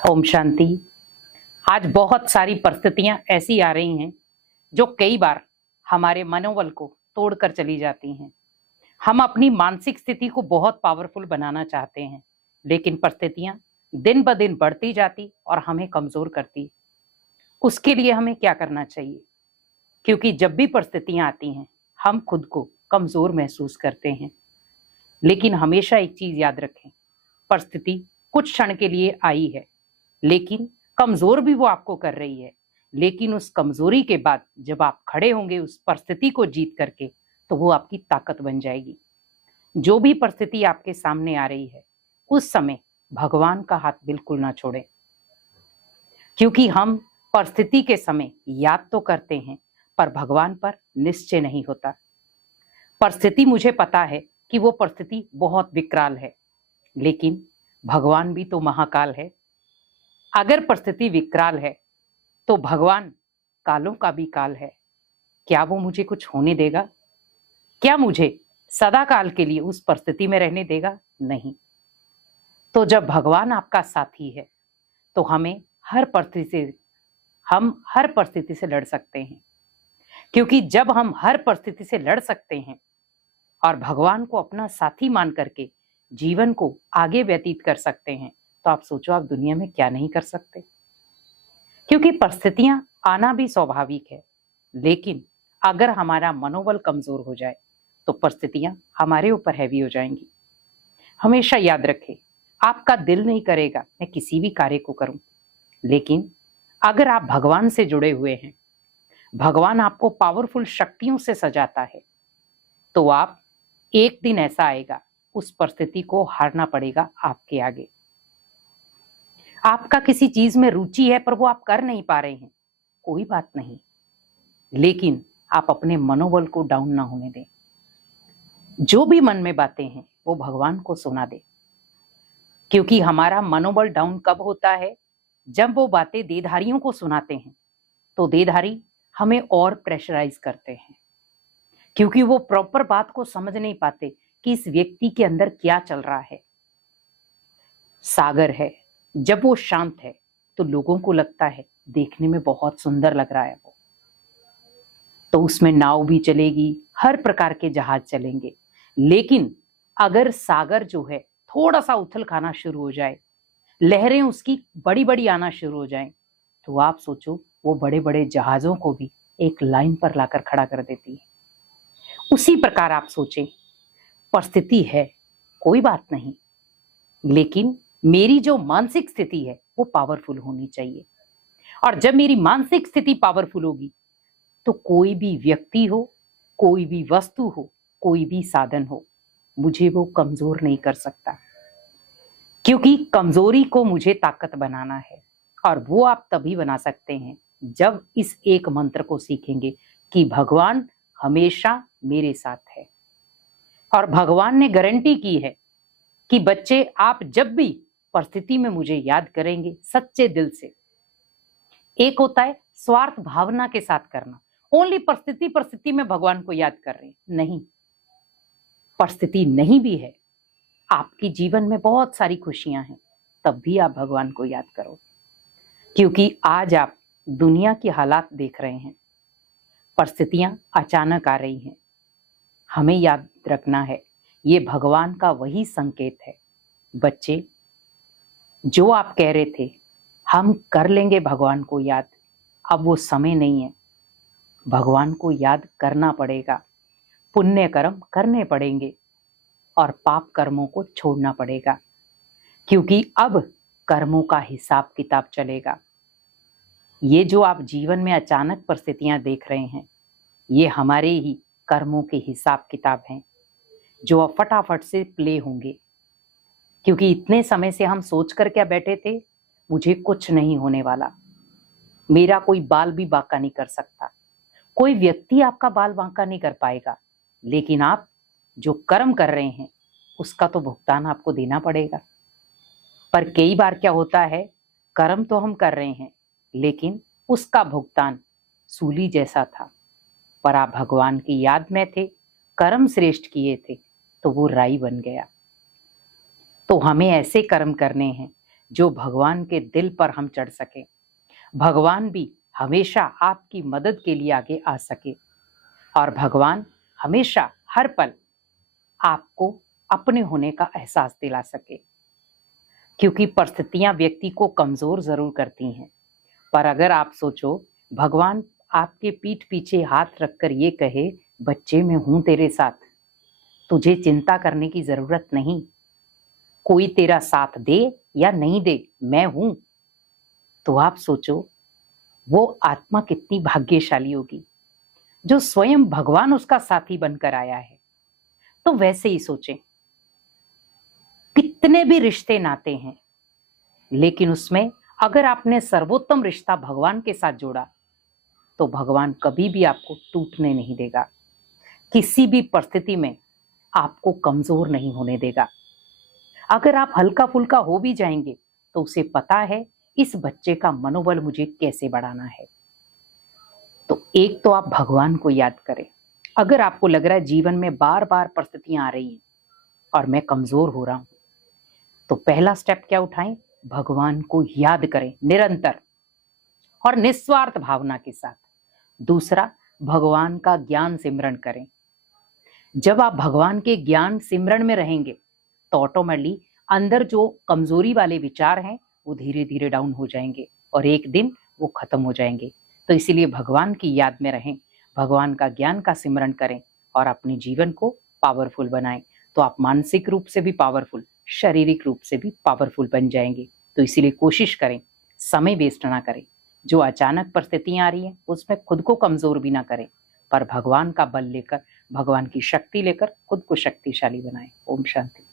ओम शांति। आज बहुत सारी परिस्थितियां ऐसी आ रही हैं जो कई बार हमारे मनोबल को तोड़कर चली जाती हैं। हम अपनी मानसिक स्थिति को बहुत पावरफुल बनाना चाहते हैं, लेकिन परिस्थितियां दिन ब दिन बढ़ती जाती और हमें कमजोर करती। उसके लिए हमें क्या करना चाहिए? क्योंकि जब भी परिस्थितियां आती हैं, हम खुद को कमजोर महसूस करते हैं। लेकिन हमेशा एक चीज याद रखें, परिस्थिति कुछ क्षण के लिए आई है, लेकिन कमजोर भी वो आपको कर रही है। लेकिन उस कमजोरी के बाद जब आप खड़े होंगे उस परिस्थिति को जीत करके, तो वो आपकी ताकत बन जाएगी। जो भी परिस्थिति आपके सामने आ रही है, उस समय भगवान का हाथ बिल्कुल ना छोड़ें, क्योंकि हम परिस्थिति के समय याद तो करते हैं, पर भगवान पर निश्चय नहीं होता। परिस्थिति, मुझे पता है कि वो परिस्थिति बहुत विकराल है, लेकिन भगवान भी तो महाकाल है। अगर परिस्थिति विकराल है तो भगवान कालों का भी काल है। क्या वो मुझे कुछ होने देगा? क्या मुझे सदा काल के लिए उस परिस्थिति में रहने देगा? नहीं। तो जब भगवान आपका साथी है, तो हम हर परिस्थिति से लड़ सकते हैं। क्योंकि जब हम हर परिस्थिति से लड़ सकते हैं और भगवान को अपना साथी मान करके जीवन को आगे व्यतीत कर सकते हैं, तो आप सोचो आप दुनिया में क्या नहीं कर सकते। क्योंकि परिस्थितियां आना भी स्वाभाविक है, लेकिन अगर हमारा मनोबल कमजोर हो जाए तो परिस्थितियां हमारे ऊपर हैवी हो जाएंगी। हमेशा याद रखें, आपका दिल नहीं करेगा मैं किसी भी कार्य को करूं, लेकिन अगर आप भगवान से जुड़े हुए हैं, भगवान आपको पावरफुल शक्तियों से सजाता है, तो आप एक दिन ऐसा आएगा उस परिस्थिति को हारना पड़ेगा आपके आगे। आपका किसी चीज में रुचि है पर वो आप कर नहीं पा रहे हैं, कोई बात नहीं, लेकिन आप अपने मनोबल को डाउन ना होने दें। जो भी मन में बातें हैं वो भगवान को सुना दे, क्योंकि हमारा मनोबल डाउन कब होता है? जब वो बातें देहधारियों को सुनाते हैं, तो देहधारी हमें और प्रेशराइज करते हैं, क्योंकि वो प्रॉपर बात को समझ नहीं पाते कि इस व्यक्ति के अंदर क्या चल रहा है। सागर है, जब वो शांत है तो लोगों को लगता है देखने में बहुत सुंदर लग रहा है वो, तो उसमें नाव भी चलेगी, हर प्रकार के जहाज चलेंगे। लेकिन अगर सागर जो है थोड़ा सा उथल खाना शुरू हो जाए, लहरें उसकी बड़ी बड़ी आना शुरू हो जाएं, तो आप सोचो वो बड़े बड़े जहाजों को भी एक लाइन पर लाकर खड़ा कर देती है। उसी प्रकार आप सोचें, परिस्थिति है, कोई बात नहीं, लेकिन मेरी जो मानसिक स्थिति है वो पावरफुल होनी चाहिए। और जब मेरी मानसिक स्थिति पावरफुल होगी, तो कोई भी व्यक्ति हो, कोई भी वस्तु हो, कोई भी साधन हो, मुझे वो कमजोर नहीं कर सकता। क्योंकि कमजोरी को मुझे ताकत बनाना है, और वो आप तभी बना सकते हैं जब इस एक मंत्र को सीखेंगे कि भगवान हमेशा मेरे साथ है। और भगवान ने गारंटी की है कि बच्चे, आप जब भी परिस्थिति में मुझे याद करेंगे सच्चे दिल से, एक होता है स्वार्थ भावना के साथ करना, ओनली परिस्थिति में भगवान को याद कर रहे हैं, नहीं, परिस्थिति नहीं भी है, आपकी जीवन में बहुत सारी खुशियां हैं, तब भी आप भगवान को याद करो। क्योंकि आज आप दुनिया की हालात देख रहे हैं, परिस्थितियां अचानक आ रही हैं, हमें याद रखना है ये भगवान का वही संकेत है। बच्चे, जो आप कह रहे थे हम कर लेंगे भगवान को याद, अब वो समय नहीं है, भगवान को याद करना पड़ेगा, पुण्य कर्म करने पड़ेंगे और पाप कर्मों को छोड़ना पड़ेगा, क्योंकि अब कर्मों का हिसाब किताब चलेगा। ये जो आप जीवन में अचानक परिस्थितियां देख रहे हैं, ये हमारे ही कर्मों के हिसाब किताब हैं, जो अब फटाफट से प्ले होंगे। क्योंकि इतने समय से हम सोच कर क्या बैठे थे, मुझे कुछ नहीं होने वाला, मेरा कोई बाल भी बांका नहीं कर सकता, कोई व्यक्ति आपका बाल बांका नहीं कर पाएगा, लेकिन आप जो कर्म कर रहे हैं उसका तो भुगतान आपको देना पड़ेगा। पर कई बार क्या होता है, कर्म तो हम कर रहे हैं, लेकिन उसका भुगतान सूली जैसा था, पर आप भगवान की याद में थे, कर्म श्रेष्ठ किए थे, तो वो राई बन गया। तो हमें ऐसे कर्म करने हैं जो भगवान के दिल पर हम चढ़ सके। भगवान भी हमेशा आपकी मदद के लिए आगे आ सके और भगवान हमेशा हर पल आपको अपने होने का एहसास दिला सके। क्योंकि परिस्थितियां व्यक्ति को कमजोर जरूर करती हैं, पर अगर आप सोचो भगवान आपके पीठ पीछे हाथ रखकर ये कहे, बच्चे मैं हूं तेरे साथ, तुझे चिंता करने की जरूरत नहीं, कोई तेरा साथ दे या नहीं दे, मैं हूं। तो आप सोचो वो आत्मा कितनी भाग्यशाली होगी जो स्वयं भगवान उसका साथी बनकर आया है। तो वैसे ही सोचें, कितने भी रिश्ते नाते हैं, लेकिन उसमें अगर आपने सर्वोत्तम रिश्ता भगवान के साथ जोड़ा तो भगवान कभी भी आपको टूटने नहीं देगा, किसी भी परिस्थिति में आपको कमजोर नहीं होने देगा। अगर आप हल्का फुल्का हो भी जाएंगे तो उसे पता है इस बच्चे का मनोबल मुझे कैसे बढ़ाना है। तो एक तो आप भगवान को याद करें। अगर आपको लग रहा है जीवन में बार बार परिस्थितियां आ रही हैं और मैं कमजोर हो रहा हूं, तो पहला स्टेप क्या उठाएं? भगवान को याद करें निरंतर और निस्वार्थ भावना के साथ। दूसरा, भगवान का ज्ञान सिमरन करें। जब आप भगवान के ज्ञान सिमरन में रहेंगे तो ऑटोमेटिकली अंदर जो कमजोरी वाले विचार हैं वो धीरे धीरे डाउन हो जाएंगे और एक दिन वो खत्म हो जाएंगे। तो इसीलिए भगवान की याद में रहें, भगवान का ज्ञान का सिमरन करें और अपने जीवन को पावरफुल बनाएं। तो आप मानसिक रूप से भी पावरफुल, शारीरिक रूप से भी पावरफुल बन जाएंगे। तो इसीलिए कोशिश करें, समय वेस्ट ना करें। जो अचानक परिस्थितियां आ रही हैं उसमें खुद को कमजोर भी ना करें, पर भगवान का बल लेकर, भगवान की शक्ति लेकर खुद को शक्तिशाली बनाएं। ओम शांति।